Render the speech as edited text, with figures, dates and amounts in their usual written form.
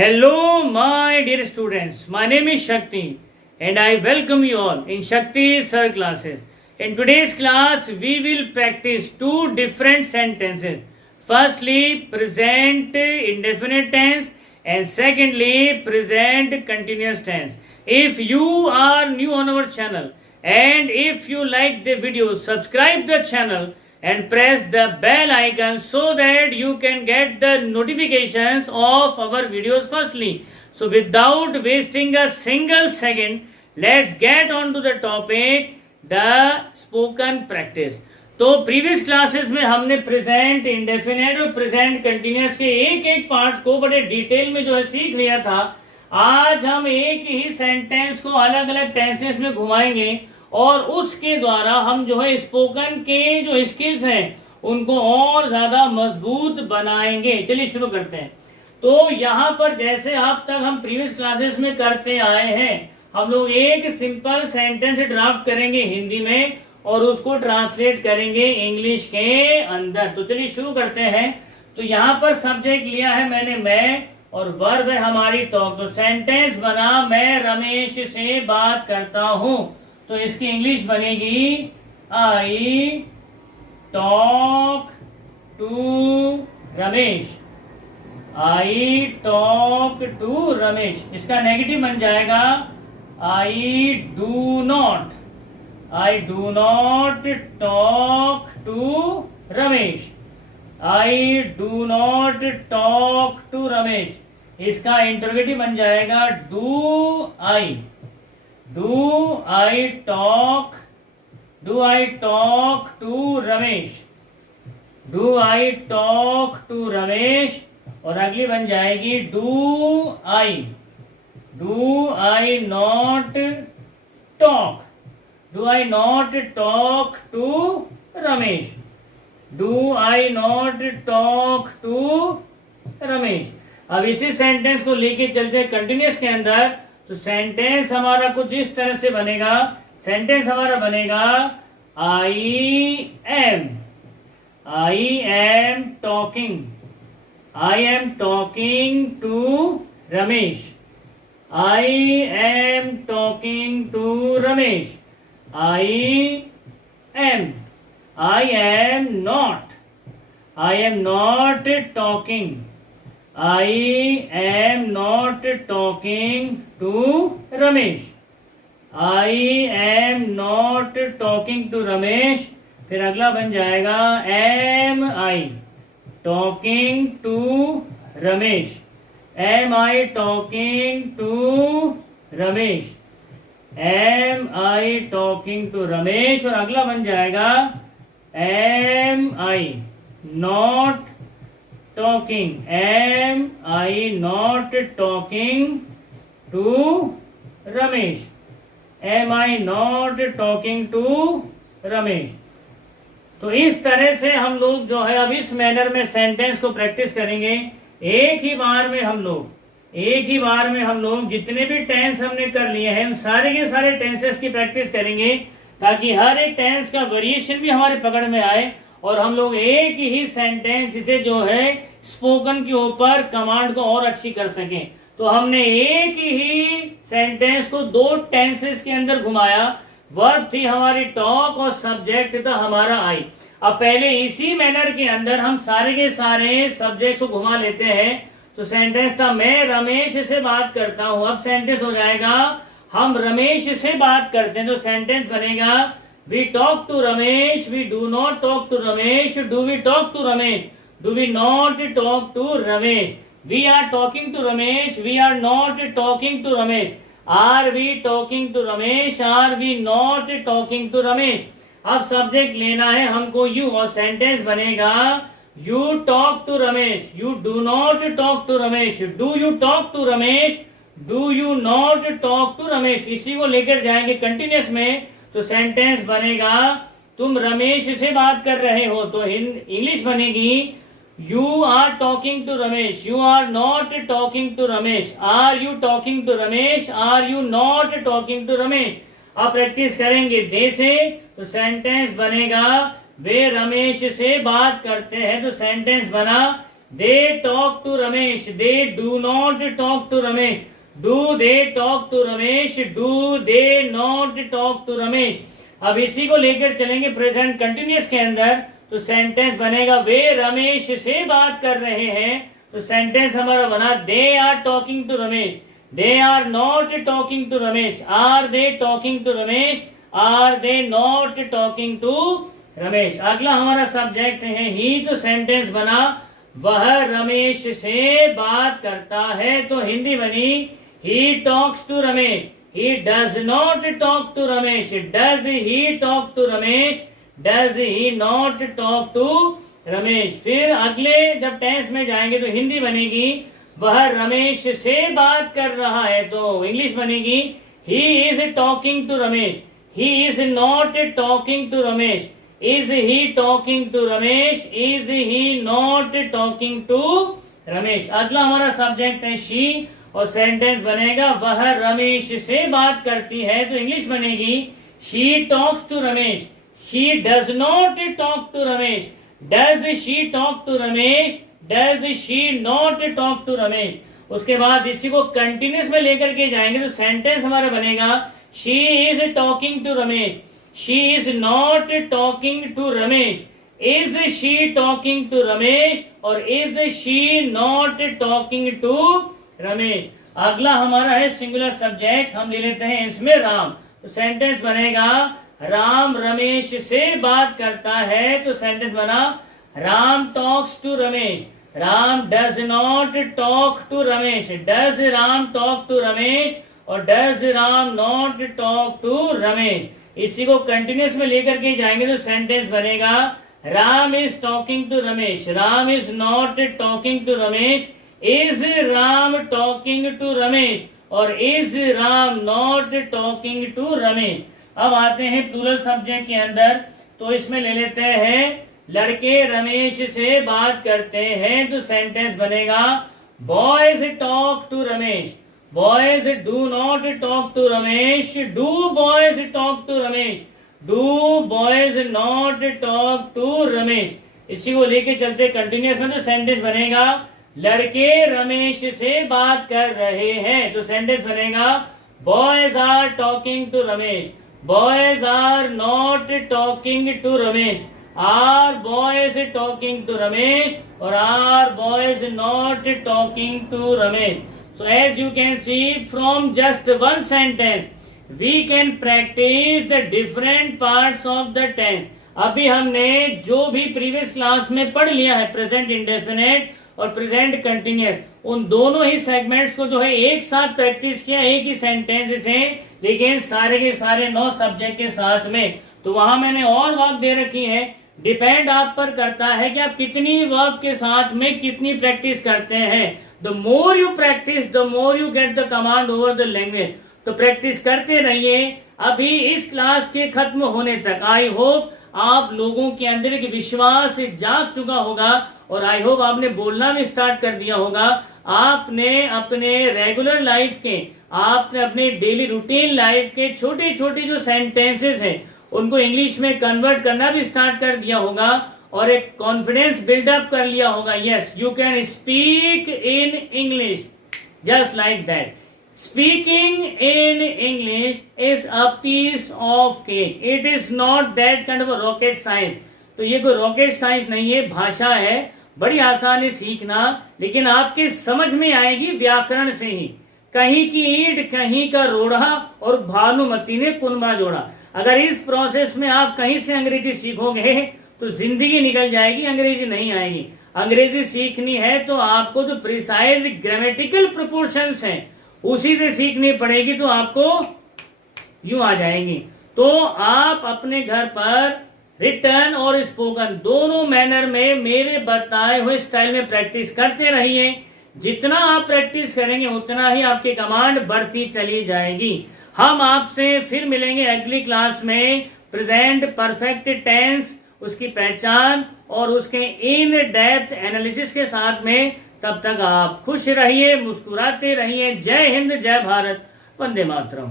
Hello, my dear students. My name is Shakti and I welcome you all in Shakti Sir classes. In today's class, we will practice two different sentences. Firstly, present indefinite tense and secondly, present continuous tense. If you are new on our channel and if you like the video, subscribe the channel and press the bell icon so that you can get the notifications of our videos firstly. So without wasting a single second, let's get on to the topic, the spoken practice. तो previous classes में हमने present indefinite और present continuous के एक एक part को बड़े detail में जो है सीख लिया था। आज हम एक ही सेंटेंस को अलग अलग टेंसेस में घुमाएंगे और उसके द्वारा हम जो है स्पोकन के जो स्किल्स हैं उनको और ज्यादा मजबूत बनाएंगे। चलिए शुरू करते हैं। तो यहाँ पर जैसे अब तक हम प्रीवियस क्लासेस में करते आए हैं, हम लोग एक सिंपल सेंटेंस ड्राफ्ट करेंगे हिंदी में और उसको ट्रांसलेट करेंगे इंग्लिश के अंदर। तो चलिए शुरू करते हैं। तो यहाँ पर सब्जेक्ट लिया है मैंने मैं और वर्ब है हमारी टॉक। तो सेंटेंस बना मैं रमेश से बात करता हूँ, तो इसकी इंग्लिश बनेगी I talk to Ramesh. I talk to Ramesh. इसका नेगेटिव बन जाएगा I do not. I do not talk to Ramesh. I do not talk to Ramesh. इसका इंटरोगेटिव बन जाएगा do I. Do I talk to Ramesh. Do I talk to Ramesh. और अगली बन जाएगी do I not talk. Do I not talk to Ramesh. Do I not talk to Ramesh. अब इसी sentence को लेके चलते कंटिन्यूअस के अंदर। तो सेंटेंस हमारा कुछ इस तरह से बनेगा। सेंटेंस हमारा बनेगा I am talking to Ramesh. I am talking to Ramesh. I am not talking. I am not talking to Ramesh. I am not talking to Ramesh. फिर अगला बन जाएगा am I talking to Ramesh. Am I talking to Ramesh. Am I talking to Ramesh. और अगला बन जाएगा am I not talking. Am I not talking to Ramesh. Am I not talking to Ramesh. तो इस तरह से हम लोग जो है अब इस मैनर में सेंटेंस को प्रैक्टिस करेंगे। एक ही बार में हम लोग जितने भी टेंस हमने कर लिए हैं हम सारे के सारे टेंसेस की प्रैक्टिस करेंगे ताकि हर एक टेंस का वेरिएशन भी हमारे पकड़ में आए और हम लोग एक ही सेंटेंस से जो है स्पोकन के ऊपर कमांड को और अच्छी कर सकें। तो हमने एक ही सेंटेंस को दो टेंसेस के अंदर घुमाया। वर्ब थी हमारी टॉक और सब्जेक्ट था हमारा आई। अब पहले इसी मैनर के अंदर हम सारे के सारे सब्जेक्ट को घुमा लेते हैं। तो सेंटेंस था मैं रमेश से बात करता हूं। अब सेंटेंस हो जाएगा हम रमेश से बात करते हैं। तो सेंटेंस बनेगा we talk to Ramesh. We do not talk to Ramesh. Do we talk to Ramesh. Do we not talk to Ramesh. We are talking to Ramesh. We are not talking to Ramesh. Are we talking to Ramesh. Are we not talking to Ramesh. अब subject लेना है हमको you और sentence बनेगा you talk to Ramesh. You do not talk to Ramesh. Do you talk to Ramesh. Do you not talk to Ramesh. इसी को लेकर जाएंगे कंटिन्यूअस में। तो सेंटेंस बनेगा तुम रमेश से बात कर रहे हो। तो इंग्लिश बनेगी you are talking to Ramesh. You are not talking to Ramesh. Are you talking to Ramesh. Are you not talking to Ramesh. अब प्रैक्टिस करेंगे दे से। तो सेंटेंस बनेगा वे रमेश से बात करते हैं। तो सेंटेंस बना They talk to Ramesh. They do not talk to Ramesh. Do they talk to Ramesh? Do they not talk to Ramesh? अब इसी को लेकर चलेंगे प्रेजेंट कंटिन्यूअस के अंदर, तो सेंटेंस बनेगा वे रमेश से बात कर रहे हैं, तो सेंटेंस हमारा बना they are talking to Ramesh, they are not talking to Ramesh, are they talking to Ramesh, are they not talking to Ramesh. अगला हमारा सब्जेक्ट है ही, तो सेंटेंस बना वह रमेश से बात करता है, तो हिंदी बनी he talks to Ramesh, he does not talk to Ramesh, does he talk to Ramesh, does he not talk to Ramesh। फिर अगले जब टेंस में जाएंगे तो हिंदी बनेगी वह रमेश से बात कर रहा है, तो इंग्लिश बनेगी he is talking to Ramesh, he is not talking to Ramesh, is he talking to Ramesh, is he not talking to Ramesh। अगला हमारा सब्जेक्ट है she, और सेंटेंस बनेगा वह रमेश से बात करती है, तो इंग्लिश बनेगी she talks to Ramesh, she does not talk to Ramesh, does she talk to Ramesh, does she not talk to Ramesh. उसके बाद इसी को कंटिन्यूस में लेकर के जाएंगे, तो सेंटेंस हमारा बनेगा she is talking to Ramesh, she is not talking to Ramesh, is she talking to Ramesh, और is she not talking to Ramesh. अगला हमारा है सिंगुलर सब्जेक्ट, हम ले लेते हैं इसमें राम, तो सेंटेंस बनेगा राम रमेश से बात करता है, तो सेंटेंस बना Ram talks to Ramesh, Ram does not talk to Ramesh, does Ram talk to Ramesh, और does Ram not talk to Ramesh. इसी को कंटिन्यूस में लेकर के जाएंगे, तो सेंटेंस बनेगा Ram is talking to Ramesh, Ram is not talking to Ramesh, is Ram talking to Ramesh, और is Ram not talking to Ramesh. अब आते हैं प्लूरल सब्जेक्ट के अंदर, तो इसमें ले लेते हैं लड़के रमेश से बात करते हैं, तो सेंटेंस बनेगा boys talk to Ramesh, boys do not talk to Ramesh, do boys talk to Ramesh, do boys not talk to Ramesh. इसी को लेके चलते कंटिन्यूअस में, तो सेंटेंस बनेगा लड़के रमेश से बात कर रहे हैं, तो सेंटेंस बनेगा boys are talking to Ramesh, boys are not talking to Ramesh, are boys talking to Ramesh, और are boys not talking to Ramesh. So as you can see from just one sentence we can practice the different parts of the tense. अभी हमने जो भी previous class में पढ़ लिया है present indefinite और प्रेजेंट कंटिन्यूअस, उन दोनों ही सेगमेंट्स को जो है एक साथ प्रैक्टिस किया, एक ही सेंटेंस से, लेकिन सारे के सारे 9 सब्जेक्ट के साथ में। तो वहां मैंने और वर्ब दे रखी है, डिपेंड आप पर करता है कि आप कितनी वर्ब के साथ में कितनी प्रैक्टिस करते हैं। The more you practice the more you get the command over the language. तो प्रैक्टिस करते रहिए अभी इस क्लास के खत्म होने तक। आई होप आप लोगों के अंदर एक विश्वास जाग चुका होगा, और आई होप आपने बोलना भी स्टार्ट कर दिया होगा। आपने अपने रेगुलर लाइफ के, आपने अपने डेली रूटीन लाइफ के छोटे छोटे जो सेंटेंसेस हैं उनको इंग्लिश में कन्वर्ट करना भी स्टार्ट कर दिया होगा, और एक कॉन्फिडेंस बिल्डअप कर लिया होगा। Yes, you can speak in English just like that. Speaking in English is a piece of cake. It is not that kind of a rocket science. तो ये कोई रॉकेट साइंस नहीं है, भाषा है, बड़ी आसान है सीखना, लेकिन आपके समझ में आएगी व्याकरण से ही। कहीं की ईंट कहीं का रोड़ा, और भानुमति ने कुनबा जोड़ा। अगर इस प्रोसेस में आप कहीं से अंग्रेजी सीखोगे तो जिंदगी निकल जाएगी, अंग्रेजी नहीं आएगी। अंग्रेजी सीखनी है तो आपको जो प्रिसाइज ग्रामेटिकल प्रोपोर्शंस हैं उसी से सीखनी पड़ेगी, तो आपको यूं आ जाएंगी। तो आप अपने घर पर रिटन और स्पोकन दोनों मैनर में मेरे बताए हुए स्टाइल में प्रैक्टिस करते रहिए। जितना आप प्रैक्टिस करेंगे उतना ही आपकी कमांड बढ़ती चली जाएगी। हम आपसे फिर मिलेंगे अगली क्लास में प्रेजेंट परफेक्ट टेंस, उसकी पहचान और उसके इन डेप्थ एनालिसिस के साथ में। तब तक आप खुश रहिए, मुस्कुराते रहिए। जय हिंद, जय भारत, वंदे मातरम।